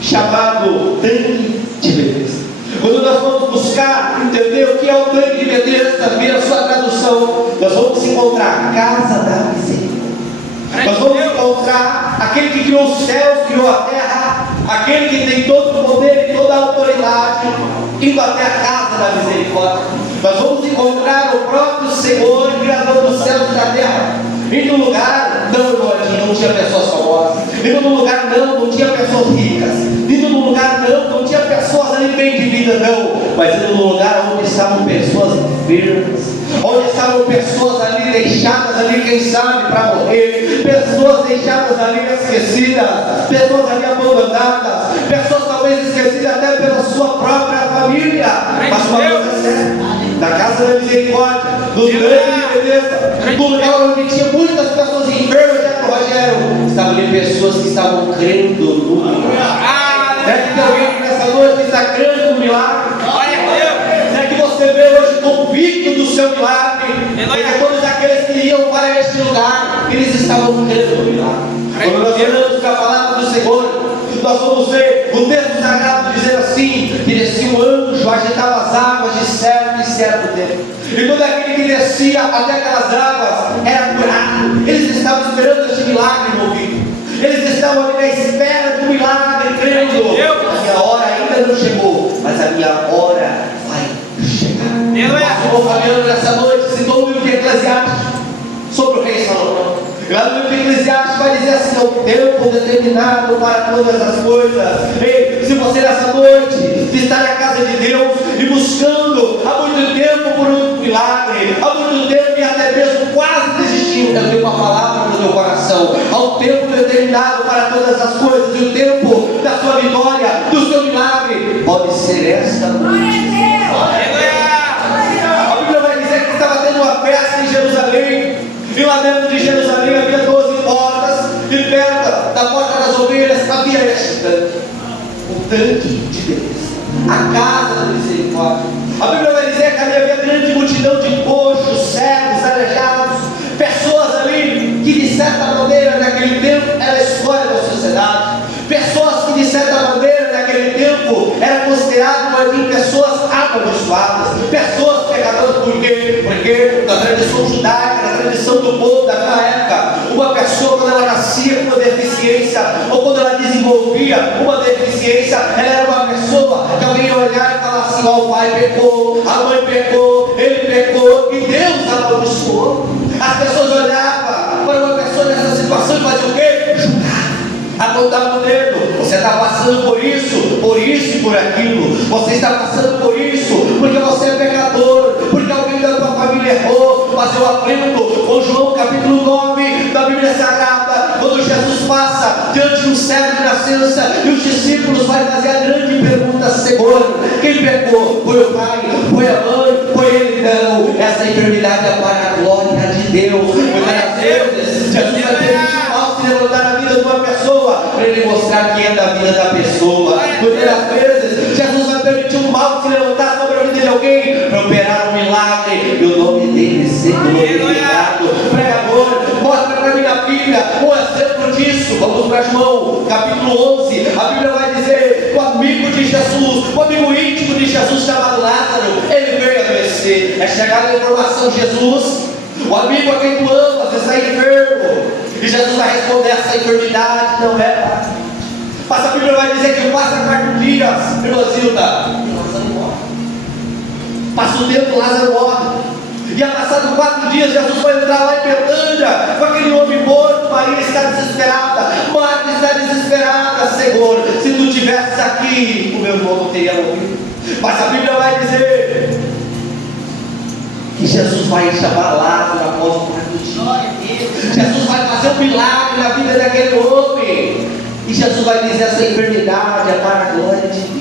chamado tanque de Betesda. Quando nós vamos buscar entender o que é o tanque de Betesda, ver a sua tradução, nós vamos encontrar a casa da misericórdia. Nós vamos encontrar aquele que criou os céus, criou a terra, aquele que tem todo o poder e toda a autoridade, indo até a casa da misericórdia. Nós vamos encontrar o próprio Senhor, Criador dos céus e da terra. E no lugar, não tinha pessoas famosas. E no lugar, não tinha pessoas ricas. E no lugar, não tinha pessoas ali bem de vida, não. Mas no lugar onde estavam pessoas enfermas, onde estavam pessoas ali deixadas ali, quem sabe, para morrer, pessoas deixadas ali esquecidas, pessoas ali abandonadas, pessoas talvez esquecidas até pela sua própria família. Mas uma coisa é certa, na casa da misericórdia, no tanque de Betesda, no lugar onde tinha muitas pessoas enfermas, Rogério, estavam ali pessoas que estavam crendo no milagre. Será que tem alguém nessa noite que está crendo no milagre? Será que você vê hoje convicto do seu milagre? Porque todos aqueles que iam para este lugar, eles estavam crendo no milagre. Quando nós olhamos para a palavra do Senhor, nós vamos ver o texto sagrado dizer assim: que descia um anjo, agitava as águas de certo e certo tempo, e todo aquele que descia até aquelas águas era curado. Eles estavam esperando este milagre no ouvido, eles estavam ali na espera do milagre, crendo: a minha hora ainda não chegou, mas a minha hora vai chegar. Nós vamos falando nessa noite, citou o livro de Eclesiastes sobre o rei Salomão. Lá no livro de Eclesiastes vai dizer assim: é o tempo determinado para todas as coisas. Ei, se você nessa noite está na casa de Deus e buscando há muito tempo por um milagre, há muito tempo e até mesmo quase desistindo, eu tenho uma palavra no teu coração: há um tempo determinado para todas as coisas, e o tempo da sua vitória, do seu milagre, pode ser esta noite. A Bíblia vai dizer que estava tendo uma festa em Jerusalém. E lá dentro de Jerusalém havia 12 portas, e perto da porta das ovelhas havia este tanque, o tanque de Betesda, a casa da misericórdia. A Bíblia vai dizer que ali havia grande multidão de coxos, cegos, aleijados, pessoas ali que de certa maneira naquele tempo era a história da sociedade, pessoas que de certa maneira naquele tempo eram consideradas pessoas amaldiçoadas, pessoas pecadoras. Por quê? Porque na tradição judaica, na tradição do povo daquela época, uma pessoa, quando ela nascia com uma deficiência, ou quando ela desenvolvia uma deficiência, ela era uma pessoa que alguém ia olhar e falar assim: ó, o pai pecou, a mãe pecou, ele pecou, e Deus amaldiçoou. As pessoas olhavam para uma pessoa nessa situação e faziam o quê? Julgar, apontavam o dedo: você está passando por isso e por aquilo, você está passando por isso porque você é pecador, porque alguém da tua família errou. Mas eu aprendo com João capítulo 9 da Bíblia Sagrada, quando Jesus passa diante de um cego de nascença, e os discípulos vão fazer a grande pergunta: Senhor, quem pecou? Foi o pai? Foi a mãe? Foi ele? Não, essa enfermidade é para a glória de Deus. Muitas vezes Jesus vai permitir o mal se levantar na vida de uma pessoa para ele mostrar que é da vida da pessoa. Muitas vezes Jesus vai permitir um mal se levantar sobre a vida de alguém para operar um milagre e o nome dele ser glorificado. Pregador, mostra para mim na Bíblia um exemplo disso. Vamos para João capítulo 11. A Bíblia vai dizer: o amigo de Jesus, o amigo íntimo de Jesus, chamado Lázaro, ele veio adoecer. É chegada a informação: Jesus, o amigo a quem tu amas está enfermo. E Jesus vai responder: essa enfermidade não é para. Mas a Bíblia vai dizer que passa 4 dias, irmãzilda, Lázaro morre. Passa o tempo, Lázaro morre. E passados 4 dias, Jesus vai entrar lá em Betânia com aquele homem morto. Maria está desesperada, Marta está desesperada: Senhor, se tu estivesses aqui, o meu irmão não teria morrido. Mas a Bíblia vai dizer que Jesus vai chamar Lázaro após 4 dias. Jesus vai fazer um milagre na vida daquele homem. E Jesus vai dizer: essa enfermidade é para a glória de Deus.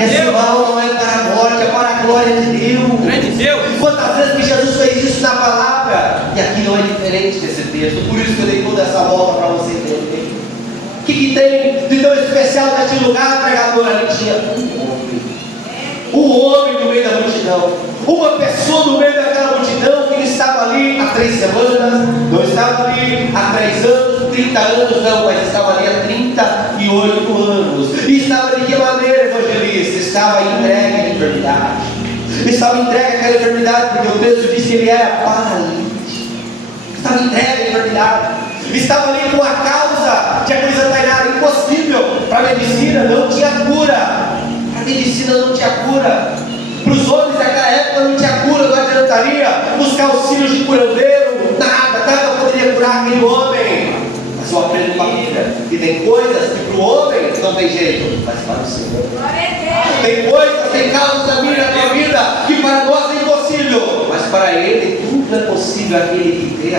Esse mal não é para a morte, é para a glória de Deus. Quantas vezes que Jesus fez isso na palavra? E aqui não é diferente desse texto. Por isso que eu dei toda essa volta para você entender. O que tem de tão especial neste lugar, pregador? Ali tinha um homem. um homem no meio da multidão, uma pessoa no meio daquela multidão que não estava ali há 3 semanas, não estava ali há 3 anos, 30 anos, não, mas estava ali há 38 anos. E estava de que maneira, evangelista? Estava entregue à enfermidade. Estava entregue àquela enfermidade, porque o texto diz que ele era paralítico. Estava entregue à enfermidade. Estava ali com a causa de a coisa Tainara impossível. Para a medicina não tinha cura. Para a medicina não tinha cura. Para os homens daquela época não tinha cura. Não adiantaria buscar auxílios de curandeiro. Nada poderia curar aquele homem. Mas eu aprendo com a Bíblia que tem coisas que para o homem não tem jeito, mas para o Senhor tem coisas, tem causas da minha na tua vida que para nós é impossível, mas para Ele tudo é possível. Aquele que crê,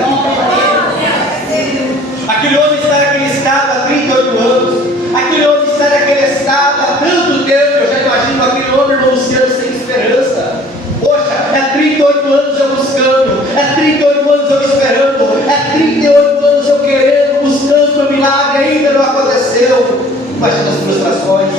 aquele homem está naquele estado há 38 anos, aquele homem está naquele estado há tanto tempo. Eu já imagino aquele homem, irmão Luciano, sem esperança. Poxa, é 38 anos eu buscando, é 38 anos eu esperando, é 38 anos eu querendo, buscando o milagre, ainda não aconteceu. Imagina as frustrações,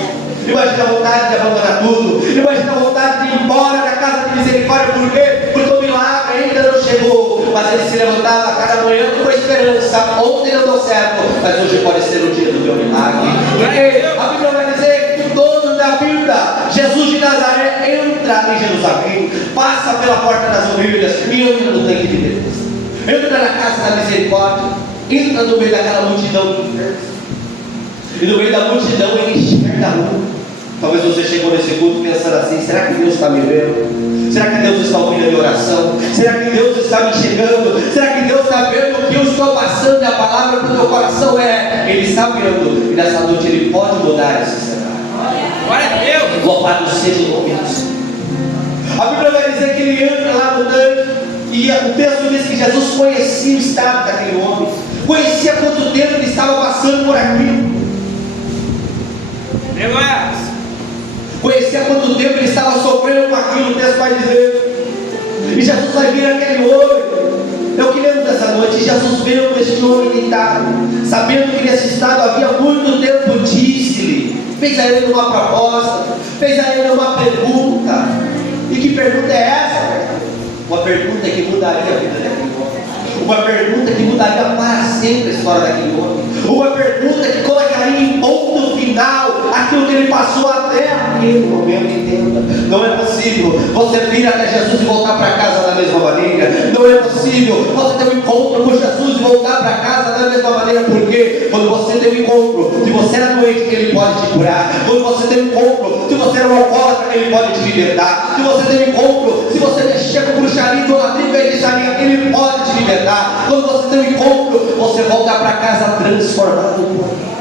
imagina a vontade de abandonar tudo, imagina a vontade de ir embora da casa de misericórdia. Por quê? Porque o milagre ainda não chegou. Mas ele se levantava a cada manhã com a esperança. Ontem não deu certo, mas hoje pode ser o dia do meu milagre. Porque a Bíblia vai dizer que o dono da vida, Jesus de Nazaré, entra em Jerusalém, passa pela porta das ovelhas e entra no tanque de Deus, entra na casa da misericórdia, entra no meio daquela multidão de enfermos. E no meio da multidão ele enxerga a luz. Talvez você chegou nesse culto pensando assim: será que Deus está me vendo? Será que Deus está ouvindo a minha oração? Será que Deus está me enxergando? Será que Deus está vendo o que eu estou passando? E a palavra para o teu coração é: Ele está vendo. E nessa noite Ele pode mudar esse cenário. Glória a Deus. Louvado seja o nome do Senhor. A Bíblia vai dizer que ele entra lá no tanque. E o texto diz que Jesus conhecia o estado daquele homem, conhecia quanto tempo ele estava passando por aquilo. Conhecia quanto tempo ele estava sofrendo com aquilo. O texto vai dizer. E Jesus vai vir aquele homem. Eu queria dessa noite. Jesus veio este homem deitado, sabendo que nesse estado havia muito tempo, disse-lhe, fez a ele uma proposta, fez a ele uma pergunta. E que pergunta é essa? Uma pergunta que mudaria a vida daquele homem. Uma pergunta que mudaria para sempre a história daquele homem. Uma pergunta que colocaria em ponto final aquilo que ele passou até aquele momento. Entenda, não é possível você vir até Jesus e voltar para casa da mesma maneira. Não é possível você ter um encontro com Jesus e voltar para casa da mesma maneira. Porque quando você tem um encontro, se você era doente, Ele pode te curar. Quando você tem um encontro, se você era um alcoólatra, Ele pode te libertar. Se você tem um encontro, se você mexer com bruxaria, idolatria, feitiçaria, Ele pode te libertar. Quando você tem um encontro, você volta para casa transformado por Ele.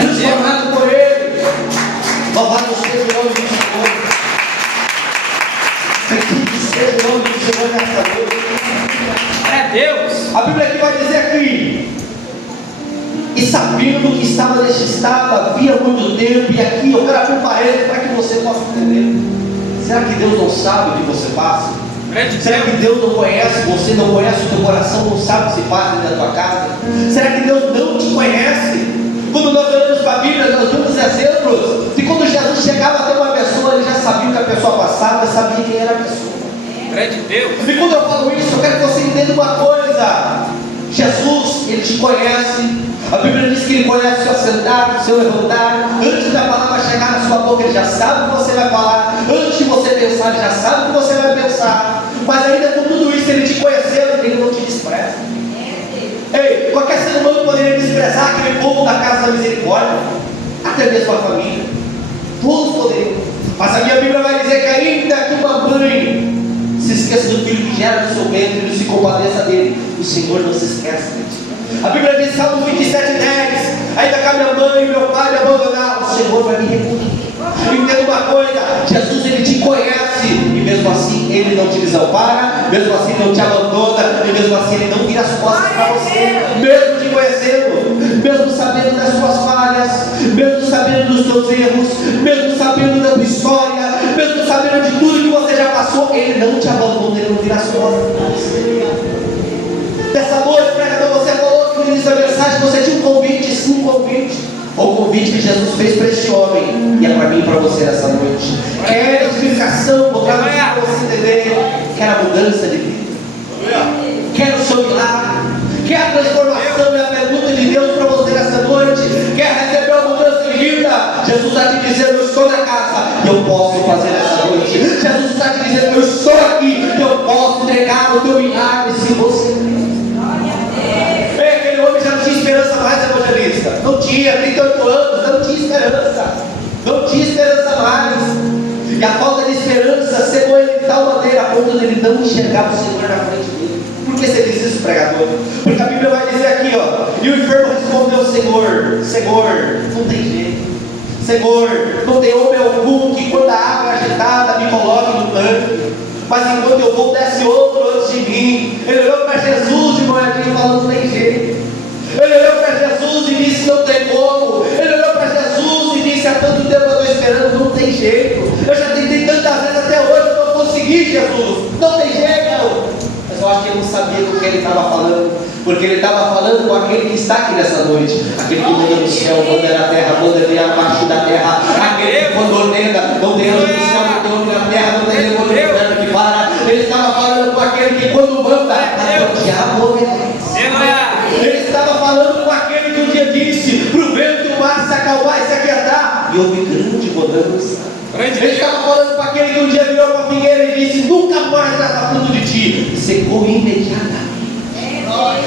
Transformado por Ele. Louvado seja o nome do Senhor. Bendito seja o nome do Senhor nesta noite. Glória a Deus. A Bíblia aqui vai dizer aqui: e sabendo que estava neste estado havia muito tempo. E aqui eu quero abrir um parênteses para que você possa entender. Será que Deus não sabe o que você passa? Será que Deus não conhece você, não conhece o teu coração, não sabe o que se passa dentro da tua casa? Será que Deus não te conhece? Quando nós olhamos para a Bíblia, nós vemos exemplos de quando Jesus chegava até uma pessoa, ele já sabia o que a pessoa passava, sabia quem era a pessoa. Glória a Deus. E quando eu falo isso, eu quero que você entenda uma coisa: Jesus, Ele te conhece. A Bíblia diz que Ele conhece o seu assentar, o seu levantar. Antes da palavra chegar na sua boca, Ele já sabe o que você vai falar. Antes de você pensar, Ele já sabe o que você vai pensar. Mas ainda com tudo isso, Ele te conheceu, Ele não te despreza. Ei, qualquer ser humano poderia desprezar aquele povo da casa da misericórdia, até mesmo a família. Todos poderiam. Mas a minha Bíblia vai dizer que ainda que uma mãe se esqueça do filho que gera no seu ventre e se compadeça dele, o Senhor não se esquece de ti. A Bíblia diz, Salmo 27:10, ainda que a minha mãe e meu pai me abandonar, o Senhor vai me recolher. Entenda uma coisa: Jesus, Ele te conhece, e mesmo assim Ele não te desampara, mesmo assim Ele não te abandona, e mesmo assim Ele não vira as costas para você. Mesmo te conhecendo, mesmo sabendo das suas falhas, mesmo sabendo dos teus erros, mesmo sabendo da tua história, mesmo sabendo de tudo que você já passou, Ele não te abandona, Ele não vira as costas para você. Dessa noite, pregador, você falou que no início da mensagem você tinha um convite, sim, um convite. O convite que Jesus fez para este homem e é para mim e para você nessa noite. Quer edificação, botar para você entender. Quer a mudança de vida. Quer o seu milagre. Quer a transformação e a pergunta de Deus para você nessa noite. Quer receber a mudança de vida. Jesus está te dizendo: eu estou na casa e eu posso fazer nessa noite. Jesus está te dizendo: eu estou aqui e eu posso entregar o teu milagre se você quer. Aquele homem já não tinha esperança mais, evangelista. Não tinha, 38 anos, não tinha esperança. Não tinha esperança mais. E a falta de esperança cegou ele de tal maneira a ponto de ele não enxergar o Senhor na frente dele. Por que você diz isso, pregador? Porque a Bíblia vai dizer aqui, ó. E o enfermo respondeu: Senhor, não tem jeito. Senhor, não tem homem algum que quando a água é agitada me coloque no tanque. Mas enquanto eu vou, desce outro antes de mim. Ele olhou para Jesus de moedinho e falou: não tem jeito. Ele olhou para Jesus e disse: não tem como. Ele olhou para Jesus e disse: há tanto tempo eu estou esperando, não tem jeito. Eu já tentei tantas vezes até hoje, eu não consegui, Jesus. Não tem jeito. Mas eu acho que ele não sabia do que ele estava falando. Porque ele estava falando com aquele que está aqui nessa noite. Aquele que manda no céu, manda na terra, manda vir abaixo da terra. Aquele que quando ordena, não tem anjo no céu, não tem homem na terra, não tem demônio no inferno que para. Ele estava falando com aquele que quando manda, o diabo obedece. Ele estava falando com aquele que um dia disse para o vento e o mar se acalmar e se aquietar. E houve grande mudança. Ele estava falando com aquele que um dia virou para a figueira e disse: nunca mais dará fruto de ti. E secou imediatamente.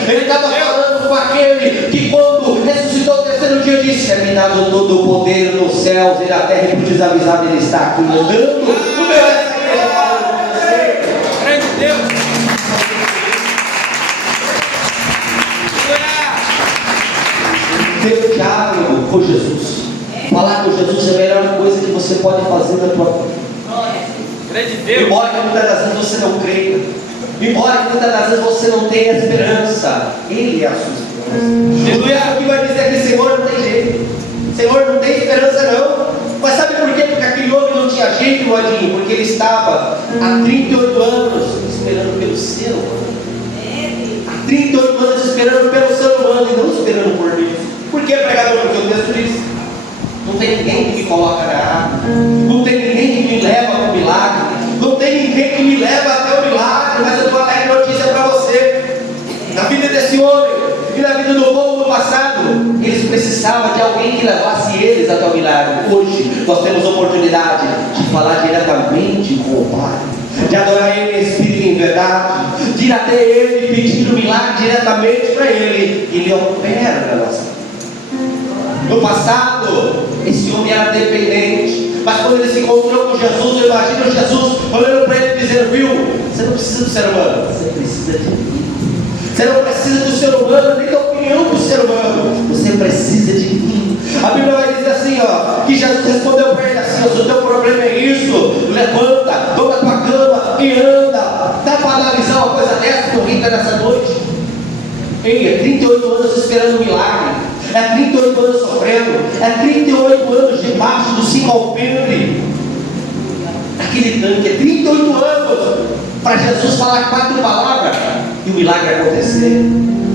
Ele estava falando com aquele que quando ressuscitou o terceiro dia disse: é-me dado todo o poder nos céus e na terra, e por desavisado ele está aqui andando no meu grande Deus. Ter diálogo com Jesus. Falar com Jesus é a melhor coisa que você pode fazer na tua vida. Embora que muitas das vezes você não creia, embora que muitas das vezes você não tenha esperança, Ele é a sua esperança. O mesmo que vai dizer que Senhor não tem jeito, Senhor não tem esperança não. Mas sabe por quê? Porque aquele homem não tinha jeito, Adinho, porque ele estava há 38 anos esperando pelo ser humano. Há 38 anos esperando pelo ser humano e não esperando por Deus. Por que, pregador? Porque o texto diz: não tem ninguém que me coloca na água, não tem ninguém que me leva para o milagre, não tem ninguém que me leva até o milagre. Mas eu tenho uma alegre notícia para você. Na vida desse homem e na vida do povo no passado, eles precisavam de alguém que levasse eles até o milagre. Hoje nós temos a oportunidade de falar diretamente com o Pai, de adorar Ele em espírito e em verdade, de ir até Ele e pedir o milagre diretamente para Ele. Ele opera na nossa vida. No passado, esse homem era dependente, mas quando ele se encontrou com Jesus, eu imagino Jesus olhando para ele e dizendo: viu, você não precisa do ser humano, você precisa de mim. Você não precisa do ser humano, nem da opinião do ser humano, você precisa de mim. A Bíblia vai dizer assim, ó, que Jesus respondeu para ele assim: se o teu problema é isso, levanta, toma a tua cama e anda. Dá para analisar uma coisa dessa que eu ri nessa noite? Ei, é 38 anos esperando um milagre, é 38 anos sofrendo, é 38 anos debaixo do 5 alpendre, aquele tanque, é 38 anos para Jesus falar 4 palavras e o milagre acontecer.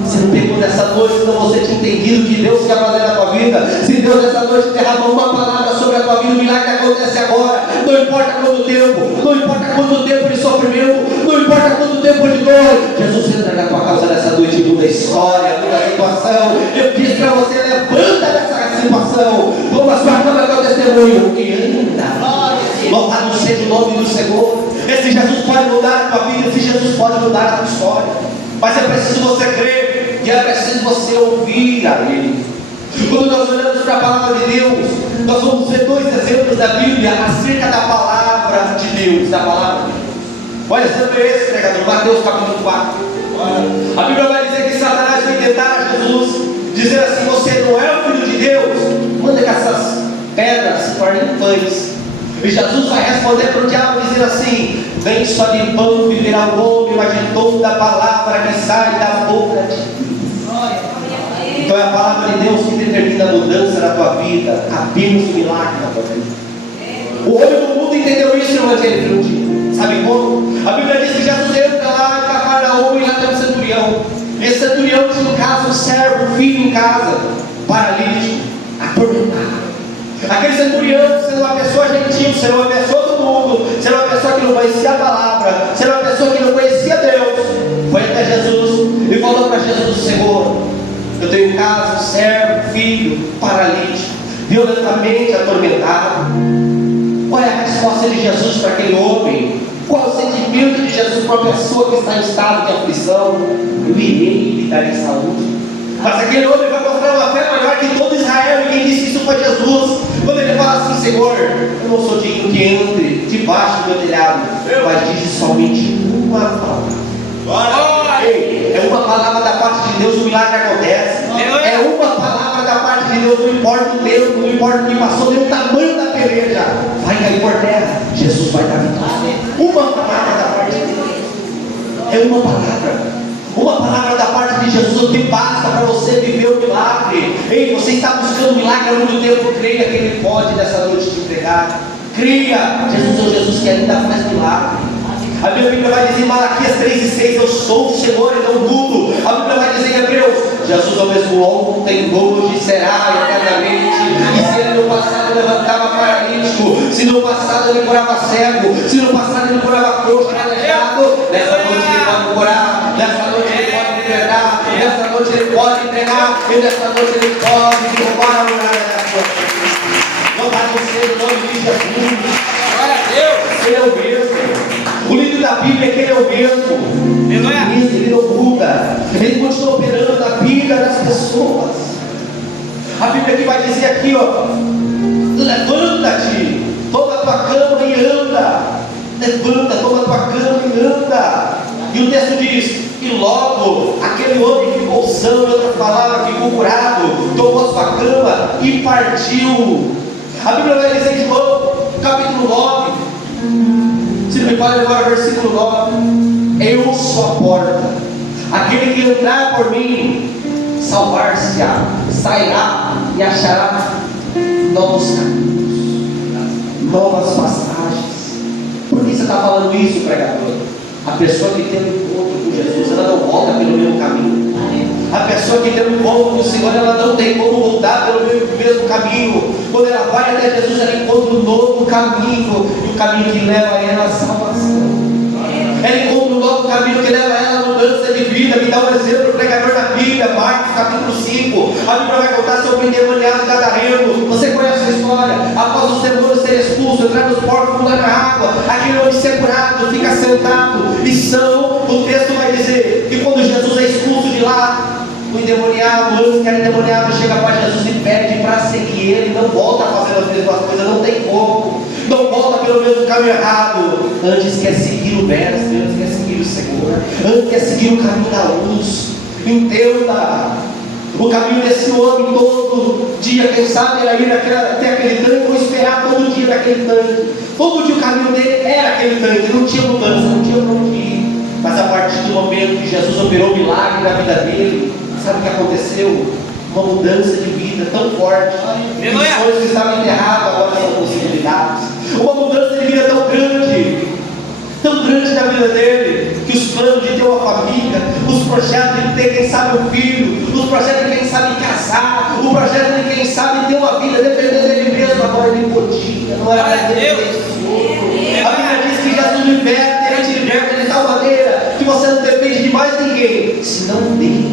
Você não pegou nessa noite, senão você tinha entendido o que Deus quer fazer na tua vida. Se Deus nessa noite derramou uma palavra sobre a tua vida, o milagre acontece agora. Não importa quanto tempo, não importa quanto tempo de sofrimento, não importa quanto tempo de dor. Jesus entra na tua causa nessa noite, muda a história, muda a situação. Eu disse para você: levanta dessa situação, toma a sua cama que é o testemunho e anda. Louvado seja o nome do Senhor. Esse Jesus pode mudar a tua vida, esse Jesus pode mudar a tua história. Mas é preciso você crer e é preciso você ouvir a Ele. Quando nós olhamos para a palavra de Deus, nós vamos ver 2 exemplos da Bíblia acerca da palavra de Deus, da palavra de Deus. Olha, exemplo é esse, pregador, Mateus capítulo 4. A Bíblia vai dizer que Satanás vai tentar Jesus, dizer assim: você não é o Filho de Deus, manda que essas pedras se tornem pães. E Jesus vai responder para o diabo dizendo assim: nem só de pão viverá o homem, mas de toda a palavra que sai da boca de Deus. Então é a palavra de Deus que determina a mudança na tua vida, apenas o milagre na tua vida. O homem do mundo entendeu isso, irmão, aquele um dia. Sabe como? A Bíblia diz que Jesus entra lá em Cafarnaum e lá tem um centurião. Esse centurião tinha em casa um servo, um filho em casa, paralítico, há atormentado. Aquele centurião, sendo uma pessoa gentil, sendo uma pessoa do mundo, sendo uma pessoa que não conhecia a palavra, sendo uma pessoa que não conhecia Deus, foi até Jesus e falou para Jesus: Senhor, eu tenho em casa um servo, filho, paralítico, violentamente atormentado. Qual é a resposta de Jesus para aquele homem? Qual é o sentimento de Jesus para uma pessoa que está em estado de aflição? Eu irei lhe dar saúde. Mas aquele homem vai mostrar uma fé maior que todo Israel, e quem disse isso foi Jesus. Quando ele fala assim: Senhor, eu não sou digno que entre debaixo do meu telhado, mas diz somente uma palavra. Ei, é uma palavra da parte de Deus, o milagre acontece. É uma palavra da parte de Deus, não importa o tempo, não importa o que passou, nem o tamanho da peleja, vai cair por terra, Jesus vai dar vitória. Uma palavra da parte de Deus, é uma palavra da parte de Jesus que basta para você viver o milagre. Ei, você está buscando o milagre há muito tempo, creia que Ele pode nessa noite te entregar. Creia, Jesus é o Jesus que ainda faz milagre. A minha Bíblia vai dizer em Malaquias 3:6: eu sou o Senhor e não mudo. A Bíblia vai dizer em Hebreus: Jesus é o mesmo ontem, hoje, será eternamente. E se Ele no passado levantava paralítico, se no passado Ele curava cego, se no passado Ele curava coxo, aleijado, nessa noite Ele pode curar, nessa noite Ele pode libertar, nessa noite Ele pode entregar, e nessa noite Ele pode derrubar a muralha da sua vida. Louvado seja o nome de Jesus. Glória a Deus. Ele é o mesmo. O livro da Bíblia é que Ele é o mesmo. Ele não muda. Ele continua operando na vida das pessoas. A Bíblia aqui vai dizer aqui, ó: levanta-te, toma a tua cama e anda. Levanta, toma a tua cama e anda. E o texto diz: e logo aquele homem ficou são, em outra palavra, ficou curado, tomou a sua cama e partiu. A Bíblia vai dizer em João, capítulo 9, se não me falha agora, versículo 9: eu sou a porta, aquele que entrar por mim salvar-se-á, sairá e achará novos caminhos, novas passagens. Por que você está falando isso, pregador? A pessoa que tem um encontro com Jesus, ela não volta pelo mesmo caminho. A pessoa que tem um encontro com o Senhor, ela não tem como voltar pelo mesmo caminho. Quando ela vai até Jesus, ela encontra um novo caminho, e o caminho que leva ela à salvação. Ela encontra um novo caminho que leva ela à mudança de vida. Me dá um exemplo, o pregador da Bíblia, Marcos capítulo 5. A Bíblia vai contar sobre o endemoniado gadareno. Você conhece a história? Após os demônios serem expulsos, entrar nos porcos, pular na água, aquele homem ser curado, fica sentado. E o texto vai dizer que quando Jesus é expulso de lá, o endemoniado, antes que era endemoniado, chega para Jesus e pede para seguir ele. Não volta a fazer as mesmas coisas, não tem como. Não volta pelo mesmo caminho errado. Antes quer seguir o mestre, antes quer seguir o Senhor, antes quer seguir o caminho da luz. Entenda o caminho desse homem todo dia. Quem sabe era ir até aquele tanque, ou esperar todo dia naquele tanque. Todo dia o caminho dele era aquele tanque, não tinha mudança, não tinha para onde ir. Mas a partir do momento que Jesus operou um milagre na vida dele, sabe o que aconteceu? Uma mudança de vida tão forte. Os sonhos que estavam enterrados agora são possibilidades. Uma mudança de vida tão grande na vida dele, que os planos de ter uma família, os projetos de ter, quem sabe, um filho, os projetos de quem sabe casar, o projeto de quem sabe ter uma vida dependendo dele mesmo, agora ele podia, não era mais dele. A Bíblia diz que Jesus liberta, Ele te liberta de tal maneira que você não depende de mais ninguém, senão dele.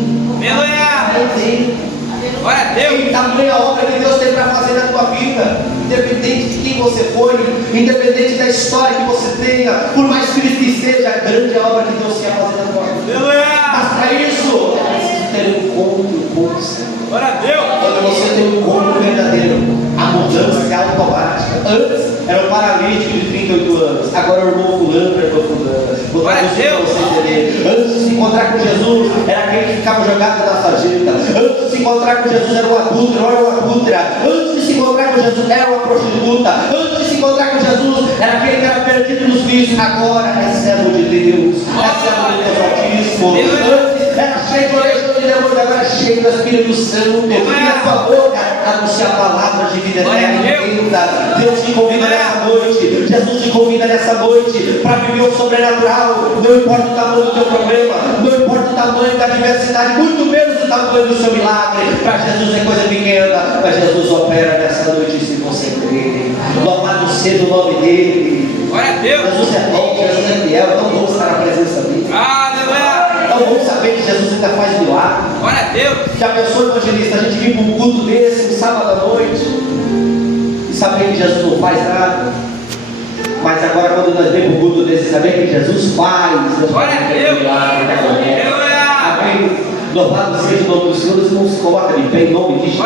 Glória a Deus. E tamanha obra que Deus tem para fazer na tua vida, independente de quem você foi, independente da história que você tenha, por mais triste que seja, grande a obra que Deus quer fazer na tua vida. Mas para isso, é preciso ter um encontro com o Senhor. Glória a Deus. Quando você tem um encontro verdadeiro, a mudança é automática. Antes era um paralítico de 38 anos, agora o irmão fulano perdoa fulano. Glória a Deus. Antes de se encontrar com Jesus, era aquele que ficava jogado na sarjeta. Antes de se encontrar com Jesus, era um adúltero, era uma adúltera. Antes de se encontrar com Jesus, era uma prostituta. Antes de se encontrar com Jesus, era aquele que era perdido nos vícios. Agora é servo de Deus, é servo de Deus Altíssimo. Antes era cheio de orelhas de demônio, agora é cheio do Espírito Santo. E a sua boca anuncia a palavra de vida eterna. Deus te convida nessa noite, Jesus te convida nessa noite para viver o sobrenatural. Não importa o tamanho do teu problema, não importa o tamanho da diversidade, muito menos o tamanho do seu milagre. Para Jesus é coisa pequena, mas Jesus opera nessa noite se você crer. Louvado seja o nome dele. Glória a Deus. Jesus é bom, Jesus é fiel. Então vamos estar na presença dele. Aleluia. Então vamos saber que Jesus ainda faz milagre. Glória a Deus. Já pensou, evangelista, a gente vir para um culto desse, um sábado à noite, e saber que Jesus não faz nada? Mas agora, quando nós vemos um culto desse, saber que Jesus faz. Glória a Deus. Milagre, né? Aleluia. Amém. Louvado seja o nome do Senhor. Os irmãos se colocam de pé em nome de Jesus.